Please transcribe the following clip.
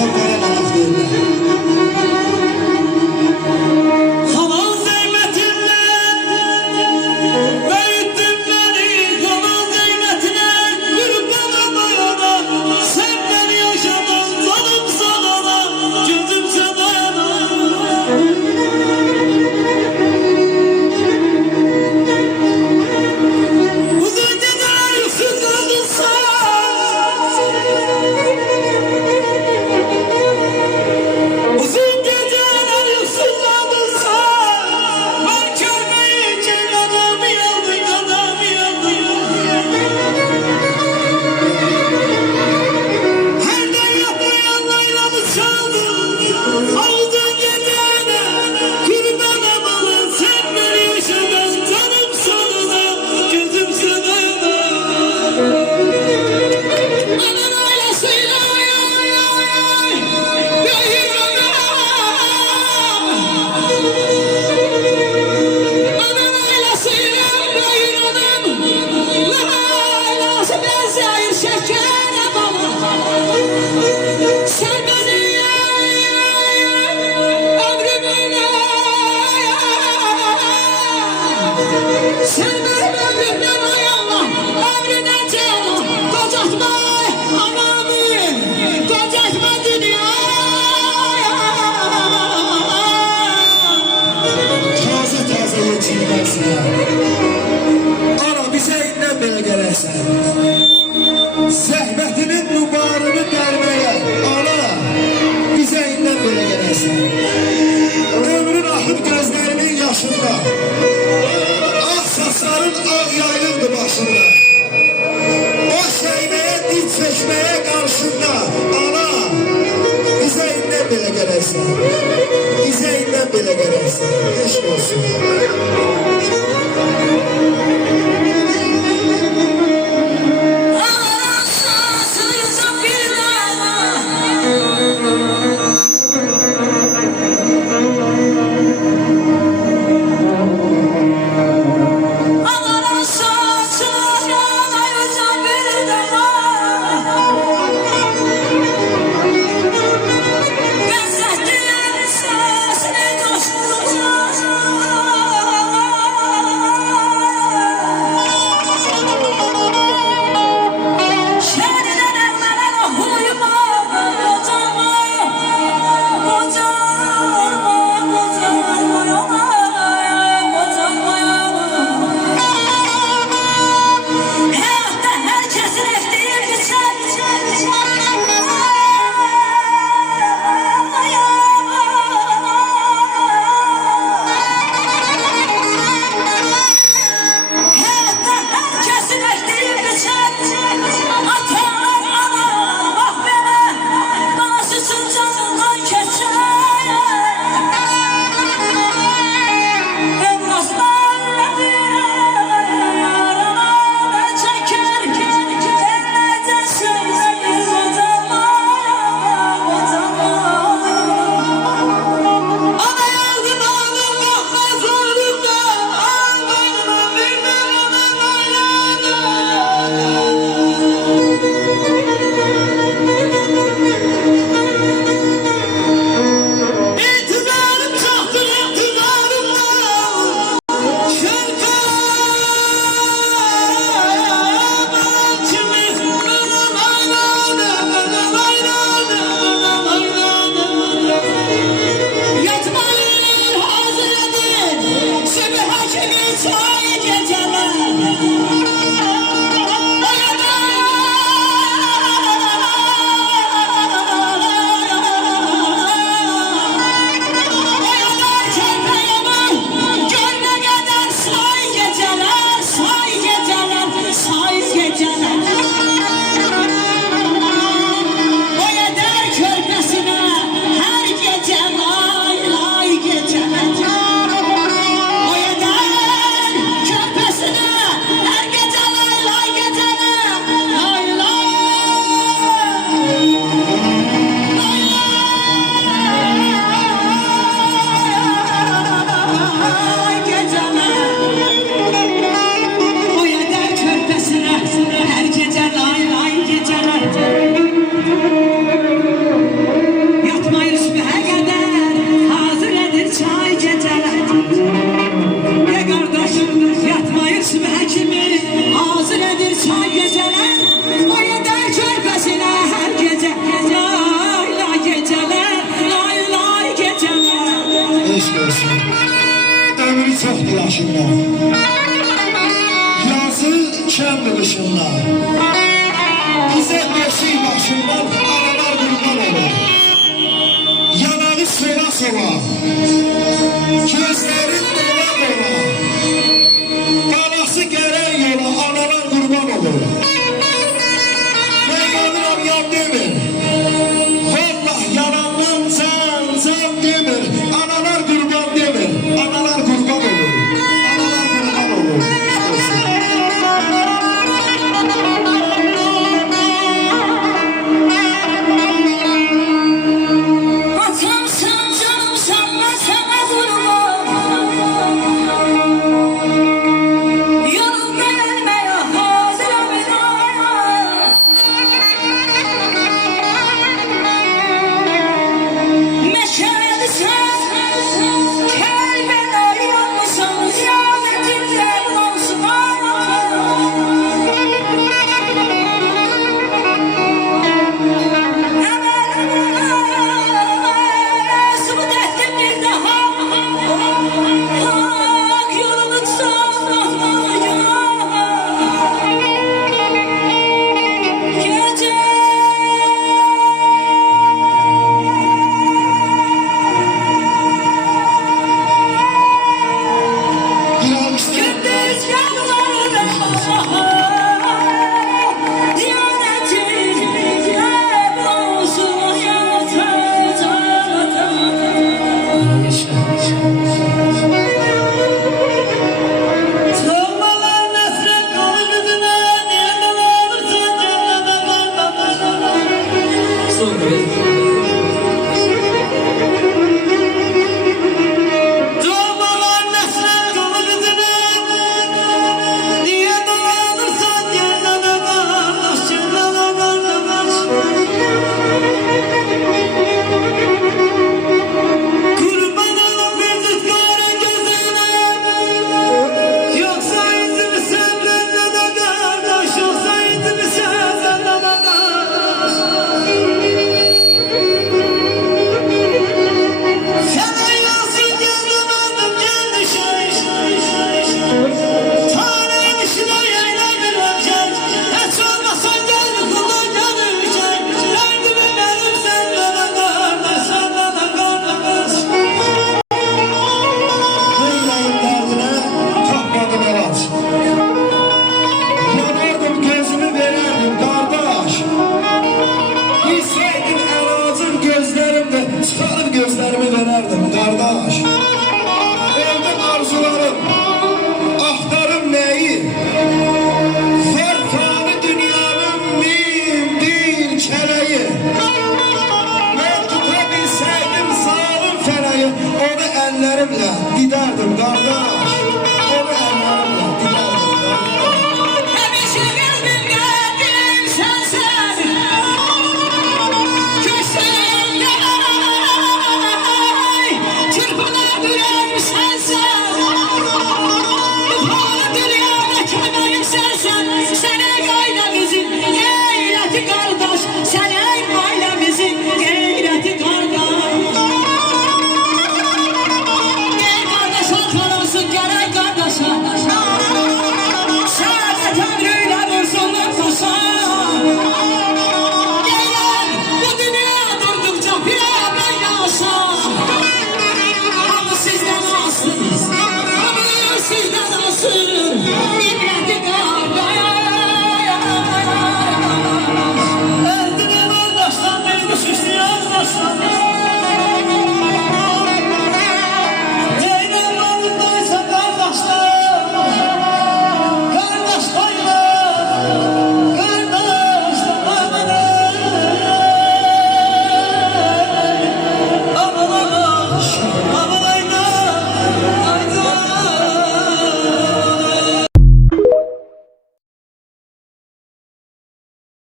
Mustafa Karamanov deyirlər. Havan zeymətindən böyütdün beni, havan zeymətinə qurbanım ayana, sen beni yaşadın, canım sana, gözüm sana. Uzun geceler yüksüz kaldınsa, uzun geceler yüksüz kaldınsa, ben görmeyince adam yandım, adam yandım. Her de yapmayanlarla mı çaldın? Aldın gecene, kurbanım alın, sen beni yaşadın, canım sana, gözüm sana. Aman öyle söyle, ay, ay, ay, ay. Değil anam. Aman öyle söyle, değil anam. Laylası benzer şekere bana. Sen beni ömrümüne, sen benim ömrümden ayağım, ömrüne canım. Kocatma anamı, kocatma dünyaya. Taze yetişilməsin. Ana bizə indən belə gələsən. Zəhmətinin nubarını dərməyə. Ana bizə indən belə gələsən. Ömrün axıb gözlərimin yaşında. Ağ saçların ağ yayıldı başında. Baş əyməyə, dil çəkməyə qarşında. Ana bizə indən belə gələsən. Bizə indən belə gələsən. Eşq olsun. Ağlar sağsızca bir dağla. Ağlar sağsızca bir dağla. Benzettin sesini taşlara. çay geceler, o eder körpesine her gece. Lay lay geceler, lay lay geceler. Eşk olsun. Ömrü çoxdur yaşında. Yazı kənd qışında. Bizə beşik başından analar qurban olur. Yanağı sona sona. Gözlərin dola dola. Anası gərək yola analar qurban olur. Mən yanıram yan demir. Vallah yalandan can demir. Analar qurban demir. Analar qurban olur. Analar qurban olur. Atamsan canımsan ben sana kurban. Yolunda ölmeye hazırım inan. Meşale sen, kalbine yanmışım, ziyaretimde bulunsun Subut ettim bir daha, hak yolunu gece. Bir almışlar. Gündüz yanları ziyaretimde bulunsun Tövbeler nefret kalbine, nereden olursan Tövbeler nefret kalbine, nereden olursan cennete kardeş, cennete Kurban olup bir tutkara gözüne, yoksa izimi senden de kardeş, yoksa izimi senden de kardeş. Sana yazsın gözüm adım kendi Tanrı'nın işine yayla bir öpecek. Hiç olmasan gel bir kuldan görülecek. Derdimi benim senden de kardeş, senden de kardeş. Yüreğin derdine tapmadım elaç. Yanardım gözümü verirdim kardeş. Bilseydim elacım gözlerimde çıkarıp gözlerimi verirdim kardeş. Evde arzularım, ahtarım neyi? Fertanı dünyanın bir kereyi. Ben tutabilseydim sağım feleği, onu ellerimle giderdim kardeş.